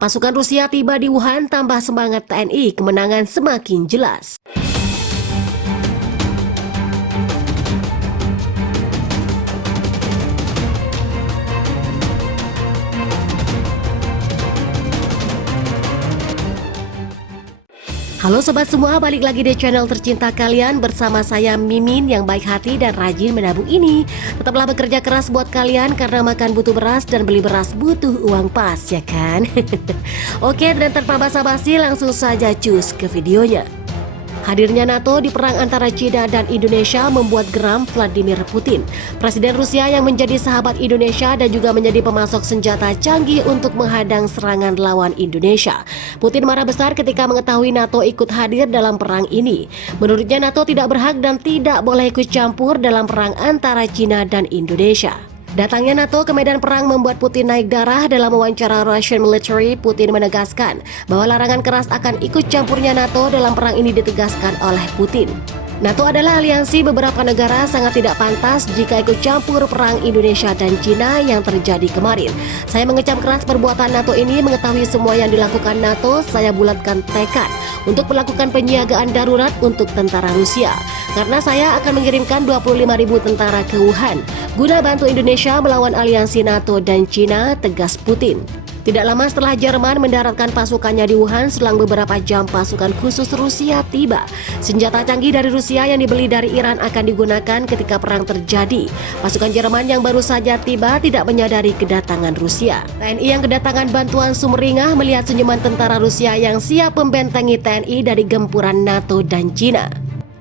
Pasukan Rusia tiba di Wuhan, tambah semangat TNI, kemenangan semakin jelas. Halo sobat semua, balik lagi di channel tercinta kalian bersama saya Mimin yang baik hati dan rajin menabung ini. Tetaplah bekerja keras buat kalian karena makan butuh beras dan beli beras butuh uang pas, ya kan? Oke, dan tanpa basa-basi langsung saja cus ke videonya. Hadirnya NATO di perang antara China dan Indonesia membuat geram Vladimir Putin. Presiden Rusia yang menjadi sahabat Indonesia dan juga menjadi pemasok senjata canggih untuk menghadang serangan lawan Indonesia. Putin marah besar ketika mengetahui NATO ikut hadir dalam perang ini. Menurutnya NATO tidak berhak dan tidak boleh ikut campur dalam perang antara China dan Indonesia. Datangnya NATO ke medan perang membuat Putin naik darah. Dalam wawancara Russian Military, Putin menegaskan bahwa larangan keras akan ikut campurnya NATO dalam perang ini ditegaskan oleh Putin. NATO adalah aliansi beberapa negara, sangat tidak pantas jika ikut campur perang Indonesia dan China yang terjadi kemarin. Saya mengecam keras perbuatan NATO ini, mengetahui semua yang dilakukan NATO, saya bulatkan tekad untuk melakukan penyiagaan darurat untuk tentara Rusia. Karena saya akan mengirimkan 25.000 tentara ke Wuhan guna bantu Indonesia melawan aliansi NATO dan China, tegas Putin. Tidak lama setelah Jerman mendaratkan pasukannya di Wuhan, selang beberapa jam pasukan khusus Rusia tiba. Senjata canggih dari Rusia yang dibeli dari Iran akan digunakan ketika perang terjadi. Pasukan Jerman yang baru saja tiba tidak menyadari kedatangan Rusia. TNI yang kedatangan bantuan sumringah melihat senyuman tentara Rusia yang siap membentengi TNI dari gempuran NATO dan China.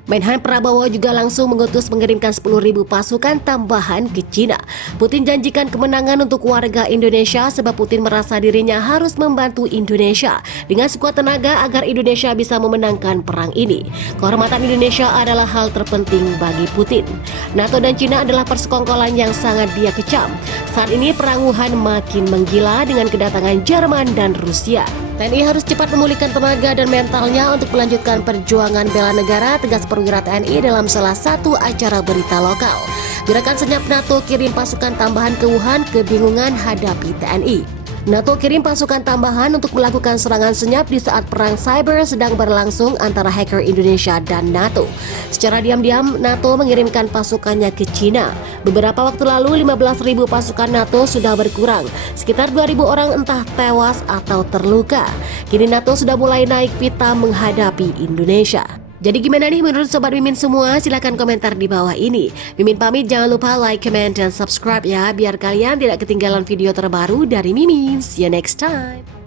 Menhan Prabowo juga langsung mengirimkan 10.000 pasukan tambahan ke China. Putin janjikan kemenangan untuk warga Indonesia sebab Putin merasa dirinya harus membantu Indonesia dengan sekuat tenaga agar Indonesia bisa memenangkan perang ini. Kehormatan Indonesia adalah hal terpenting bagi Putin. NATO dan China adalah persekongkolan yang sangat dia kecam. Saat ini perang Wuhan makin menggila dengan kedatangan Jerman dan Rusia. TNI harus cepat memulihkan tenaga dan mentalnya untuk melanjutkan perjuangan bela negara, tegas perwira TNI dalam salah satu acara berita lokal. Gerakan senyap NATO kirim pasukan tambahan ke Wuhan, kebingungan hadapi TNI. NATO kirim pasukan tambahan untuk melakukan serangan senyap di saat perang cyber sedang berlangsung antara hacker Indonesia dan NATO. Secara diam-diam, NATO mengirimkan pasukannya ke China. Beberapa waktu lalu, 15.000 pasukan NATO sudah berkurang. Sekitar 2.000 orang entah tewas atau terluka. Kini NATO sudah mulai naik pita menghadapi Indonesia. Jadi gimana nih menurut Sobat Mimin semua? Silahkan komentar di bawah ini. Mimin pamit, jangan lupa like, comment, dan subscribe ya, biar kalian tidak ketinggalan video terbaru dari Mimin. See you next time.